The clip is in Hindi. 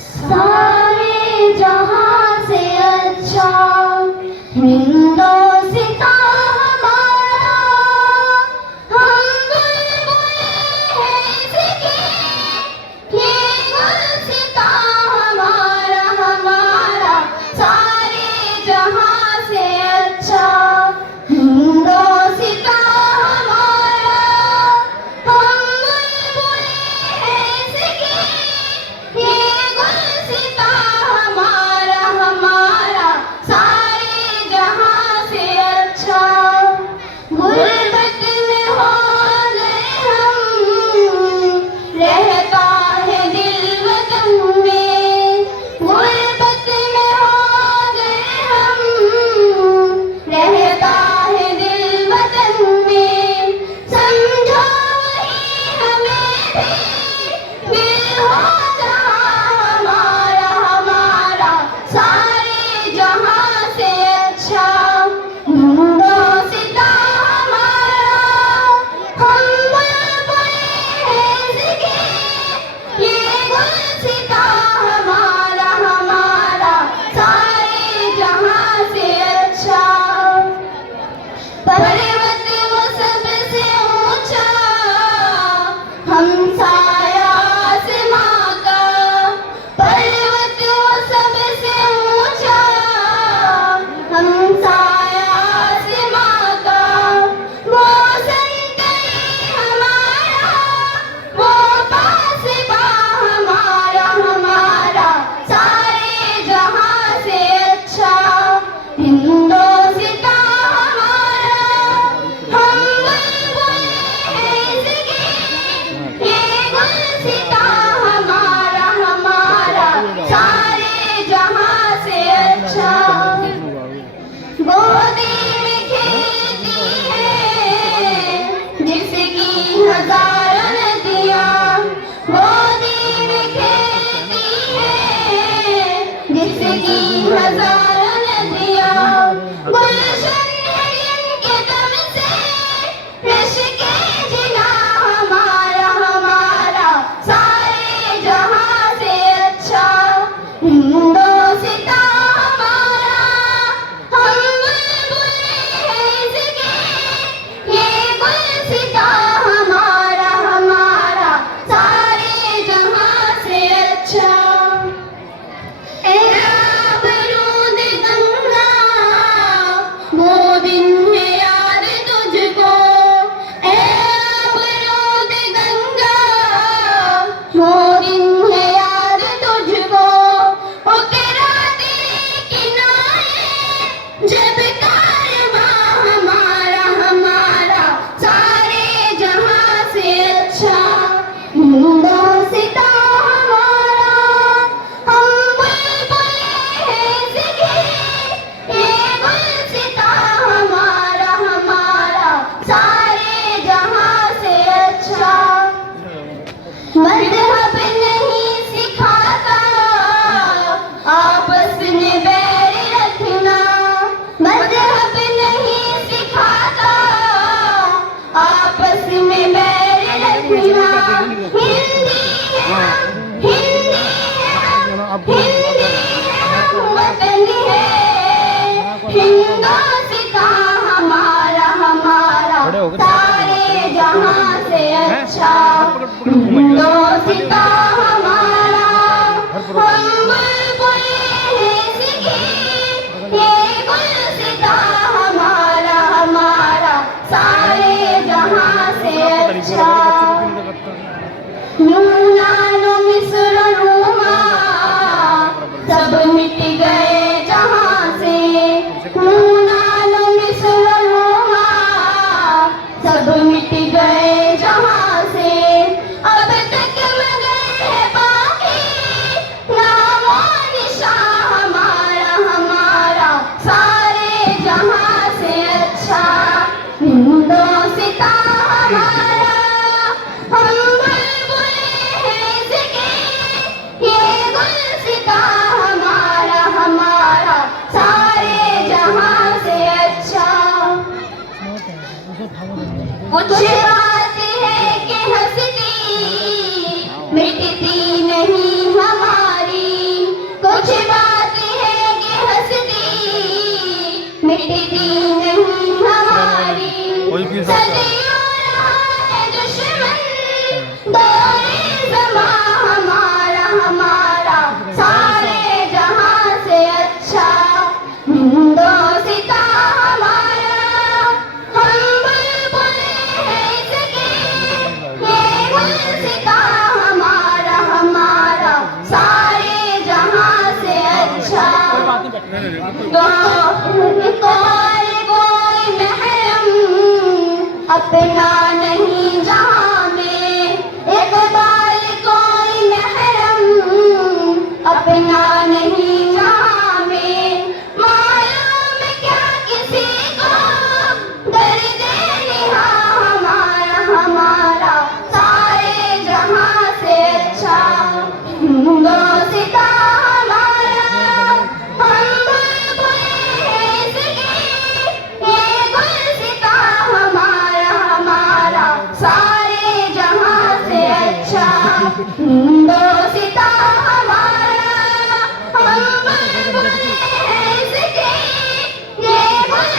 सारे जहां से अच्छा हिंदोस्तां हमारा, हम बुलबुल हैं इसके, ये गुलसितां हमारा हमारा। सारे जहां से अच्छा हिंदोस्तां हमारा, हम बुलबुल हैं इसके, ये गुलसितां हमारा हमारा। सारे जहां से अच्छा गुरबत में हो गए हम, रहता है दिल वतन में। गुरबत में हो गए हम, रहता है दिल वतन में। समझो वही हमें भी दिल हो जहां हमारा हमारा। सारे जहां से अच्छा हिंदोस्तां हमारा, हम बुलबुल हैं इसके, ये गुलसितां हमारा हमारा। सारे जहां से अच्छा पर्वत वो सबसे ऊंचा, हमसाया आसमां का। पर्वत वो सबसे ऊंचा, हमसाया आसमां का। वो संतरी हमारा, वो पासबां हमारा हमारा। सारे जहां से अच्छा हिंदोस्तां हमारा, हम बुलबुल हैं इसके, ये गुलसितां हमारा हमारा। सारे जहां से अच्छा गोदी में खेलती है जिसकी हजारों नदियां। गोदी में खेलती है जिसकी हजारों नदियां। गुलशन है इनके दम से रश्के जिना हमारा हमारा। सारे जहां से अच्छा हिंदोस्तां हमारा, हम बुलबुल हैं इसके, ये गुलसितां हमारा हमारा। सारे जहां से अच्छा ए आबरूद गंगा, वो दिन है याद तुझको। ए आबरूद गंगा, वो दिन है याद तुझको। ओ तेरा तेरे किनारे जब कारवां हमारा हमारा। सारे जहां से अच्छा हिंदोस्तां हमारा, हम बुलबुल हैं इसके, ये गुलसितां हमारा हमारा। सारे जहां से अच्छा मज़हब नहीं सिखाता आपस में बैर रखना। मज़हब नहीं सिखाता आपस में बैर रखना। हिंदी है हम, हिंदी है हम, हिंदी है हम, वतन है हिंदोस्तां हमारा हमारा। सारे जहां से अच्छा हिंदोस्तां हमारा, हम बुलबुल हैं इसके, ये गुलसितां हमारा हमारा। सारे जहां से अच्छा यूनान मिस्र रोमा सब मिट गए जहां से। यूनान मिस्र रोमा सब मिट गए जहां से। अब तक मगर है बाकी नामो निशां हमारा हमारा। सारे जहां से अच्छा हिंदोस्तां हमारा, हम बुलबुल हैं इसके, ये गुलसितां हमारा हमारा। सारे जहां से अच्छा कुछ बात है कि हंसती मिटती नहीं हमारी। सदियों रहा है दुश्मन दौरे ज़मां हमारा हमारा सारे जहां से अच्छा हिंदो सिता हमारा हम बुलबुल हैं इसके ये गुलसिता हमारा हमारा सारे जहां से अच्छा तो कोई महरम अपना नहीं जहां में इकबाल कोई महरम अपना नहीं जहां में मालूम क्या किसी को दर्द निहा हमारा हमारा सारे जहां से अच्छा हिंदो सिता हमारा हम बुलबुल हैं इसके ये गुलसिता हमारा हमारा सारे जहां से अच्छा हिंदो सिता हमारा हम बुलबुल हैं इसके ये गुल